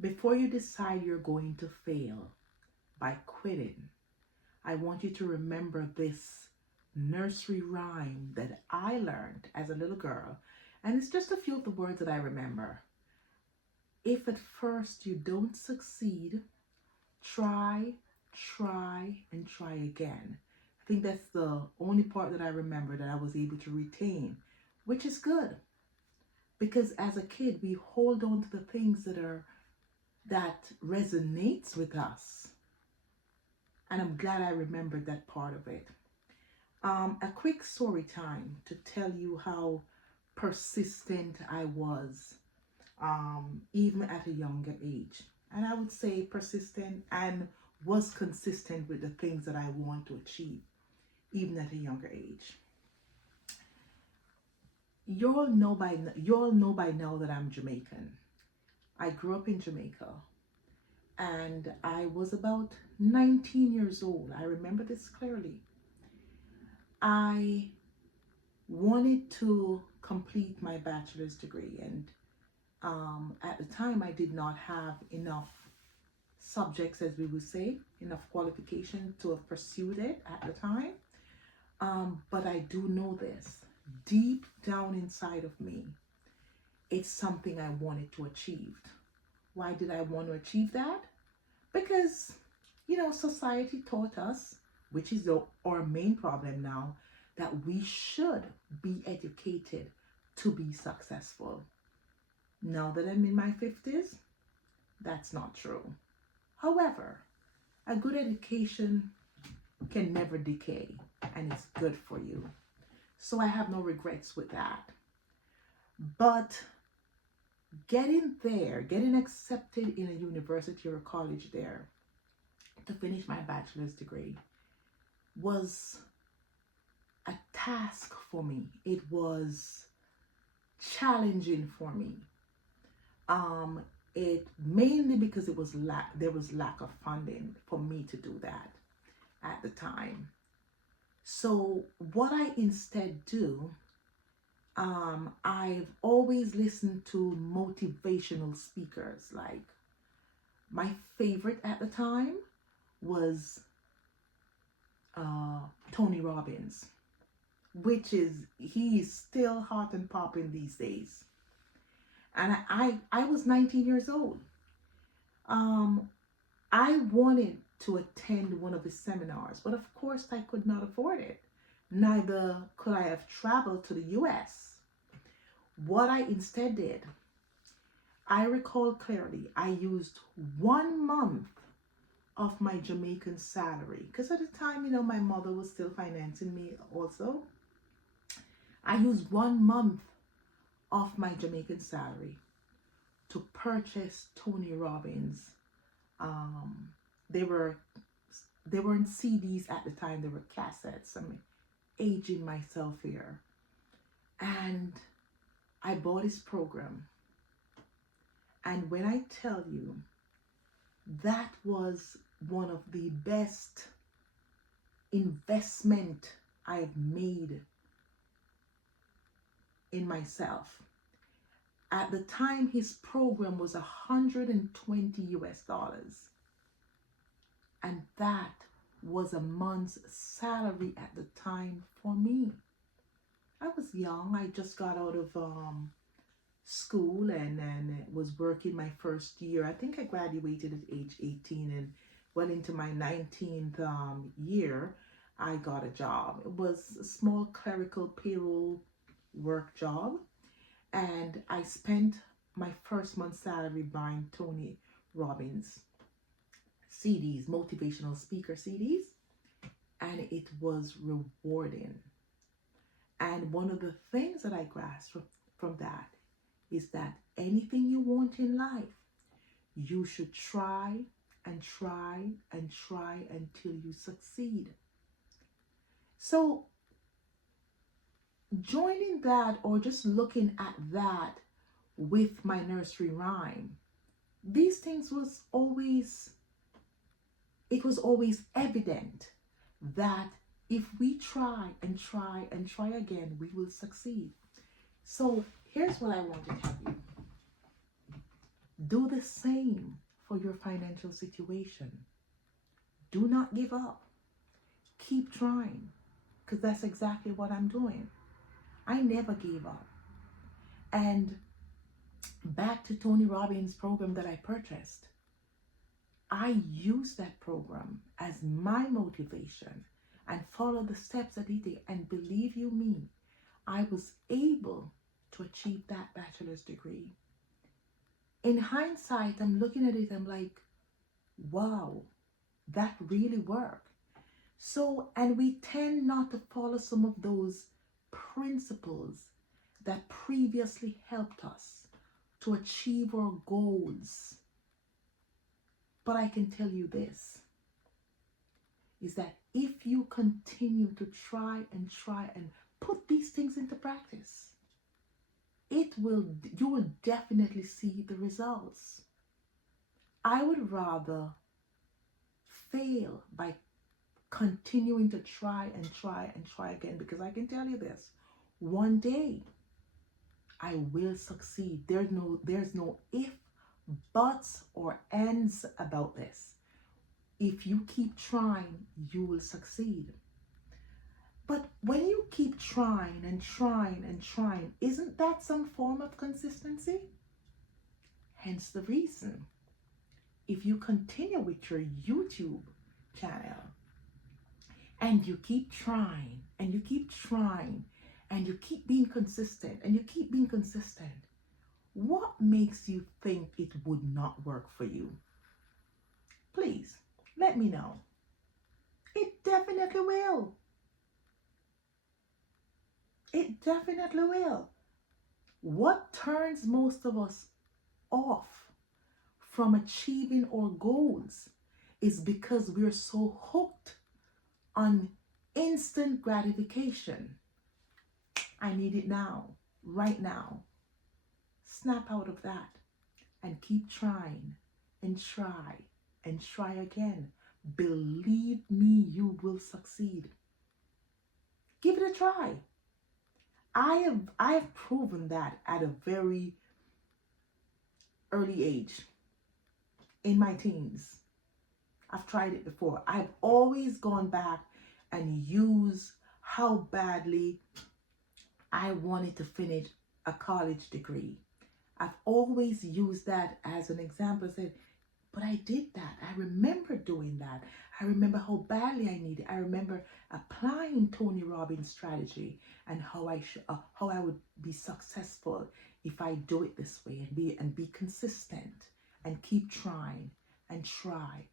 Before you decide you're going to fail by quitting, I want you to remember this nursery rhyme that I learned as a little girl. And it's just a few of the words that I remember. If at first you don't succeed, try, try, and try again. I think that's the only part that I remember that I was able to retain, which is good. Because as a kid, we hold on to the things that resonates with us. And I'm glad I remembered that part of it. A quick story time to tell you how persistent I was, even at a younger age. And I would say persistent and was consistent with the things that I want to achieve, even at a younger age. You all know by now that I'm Jamaican. I grew up in Jamaica, and I was about 19 years old. I remember this clearly. I wanted to complete my bachelor's degree, and at the time I did not have enough subjects, as we would say, enough qualification to have pursued it at the time. But I do know this. Deep down inside of me, it's something I wanted to achieve. Why did I want to achieve that? Because, society taught us, which is our main problem now, that we should be educated to be successful. Now that I'm in my 50s, that's not true. However, a good education can never decay, and it's good for you. So I have no regrets with that. But getting accepted in a university or a college there to finish my bachelor's degree was a task for me. It was challenging for me. It mainly because there was lack of funding for me to do that at the time. So what I instead do, I've always listened to motivational speakers. Like, my favorite at the time was Tony Robbins, he's still hot and popping these days. And I was 19 years old. I wanted to attend one of his seminars, but of course I could not afford it. Neither could I have traveled to the US. What I instead did, I recall clearly, I used 1 month of my Jamaican salary, because at the time, my mother was still financing me also. I used 1 month of my Jamaican salary to purchase Tony Robbins. They weren't CDs at the time, they were cassettes. I'm aging myself here. And I bought his program. And when I tell you, that was one of the best investment I've made in myself. At the time, his program was $120. And that was a month's salary at the time for me. I was young. I just got out of school and was working my first year. I think I graduated at age 18, and well into my 19th year, I got a job. It was a small clerical payroll work job. And I spent my first month's salary buying Tony Robbins CDs, motivational speaker CDs, and it was rewarding. And one of the things that I grasped from that is that anything you want in life, you should try and try and try until you succeed. So joining that, or just looking at that with my nursery rhyme, these things was always evident that if we try and try and try again, we will succeed. So here's what I want to tell you. Do the same for your financial situation. Do not give up. Keep trying, because that's exactly what I'm doing. I never gave up. And back to Tony Robbins' program that I purchased, I used that program as my motivation and followed the steps that he did. And believe you me, I was able to achieve that bachelor's degree. In hindsight, I'm looking at it, I'm like, wow, that really worked. So, and we tend not to follow some of those principles that previously helped us to achieve our goals. But I can tell you this, is that if you continue to try and put these things into practice, you will definitely see the results. I would rather fail by continuing to try again, because I can tell you this, one day I will succeed. There's no if, buts, or ands about this. If you keep trying, you will succeed. But when you keep trying, isn't that some form of consistency? Hence the reason, if you continue with your YouTube channel and you keep trying and you keep being consistent what makes you think it would not work for you? Please let me know. It definitely will. It definitely will. What turns most of us off from achieving our goals is because we're so hooked on instant gratification. I need it now, right now. Snap out of that and keep trying and try again. Believe me, you will succeed. Give it a try. I have proven that at a very early age, in my teens. I've tried it before. I've always gone back and used how badly I wanted to finish a college degree. I've always used that as an example. I said, but I did that. I remember doing that. I remember how badly I needed. I remember applying Tony Robbins' strategy and how I would be successful if I do it this way, and be consistent and keep trying and try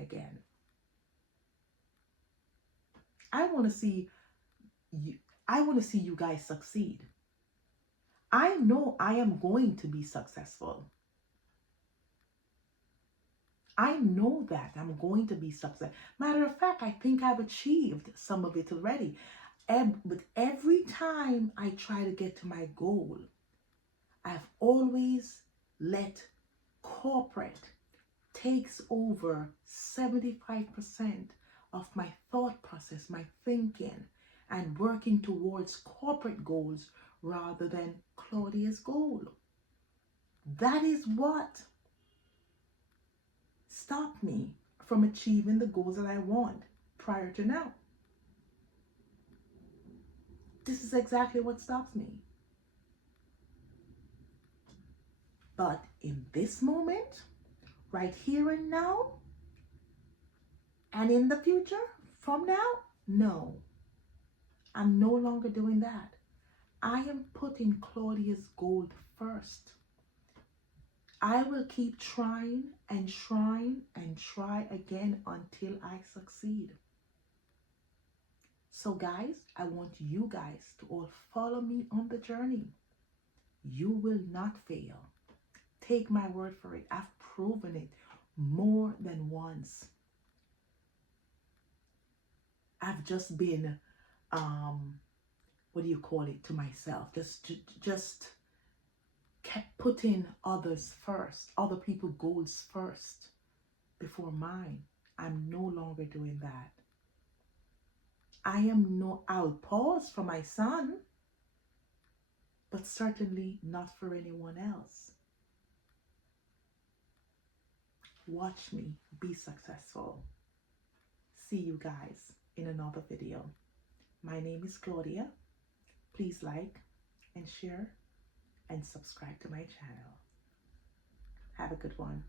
again. I want to see you guys succeed. I know I am going to be successful. I know that I'm going to be successful. Matter of fact, I think I've achieved some of it already. But every time I try to get to my goal, I've always let corporate takes over 75% of my thought process, my thinking, and working towards corporate goals rather than Claudia's goal. That is what stopped me from achieving the goals that I want prior to now. This is exactly what stops me. But in this moment, right here and now, and in the future, from now, no. I'm no longer doing that. I am putting Claudia's goal first. I will keep trying and try again until I succeed. So guys, I want you guys to all follow me on the journey. You will not fail. Take my word for it. I've proven it more than once. I've just been, to myself. Just kept putting others first, other people's goals first before mine. I'm no longer doing that. I'll pause for my son, but certainly not for anyone else. watch me be successful. See you guys in another video. My name is Claudia. Please like and share and subscribe to my channel. Have a good one.